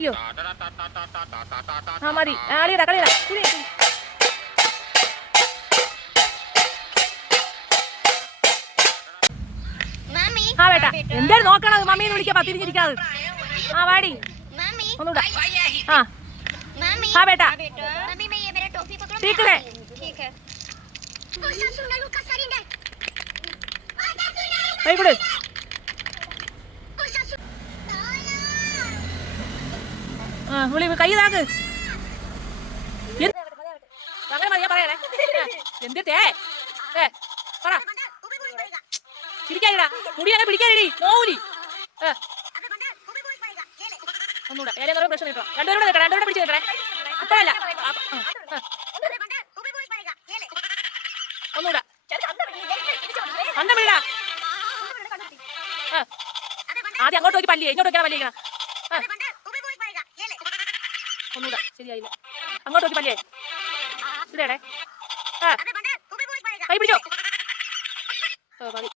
അയ്യോ ആ മതി കളിയടാ കളിയടാ ആ വേട്ടാ എന്തായാലും നോക്കണം മമ്മീന്ന് വിളിക്കാം തിരിഞ്ഞിരിക്കാതെ ആ വാടി ഒന്നുകൂടാ हाँ बेटा मम्मी मैं ये मेरा टॉफी पकड़ो ठीक है भाई गुड हाँ बोली कई दाग അങ്ങനെ മതിയാ പറയണേ എന്തിട്ടേ പറ ചിരിക്കാനിടാ മുടി അങ്ങനെ പിടിക്കാനിടി നോവൂലി ഒന്നുകൂടെ ഏതെങ്കിലും പ്രശ്നം കിട്ടോ രണ്ടുപേരോടെ പിടിച്ച് കിട്ടണേ ഇപ്പഴല്ല ഒന്നുകൂടെ അന്ത വീടാ ആദ്യം അങ്ങോട്ട് നോക്കി പല്ലിയേ ഇങ്ങോട്ട് നോക്കിയാ പല്ലിക്കണം ഒന്നുകൂടെ ശരിയായില്ല അങ്ങോട്ട് നോക്കി പല്ലിയേ ഇടേടെ കൈ പിടിച്ചോ മതി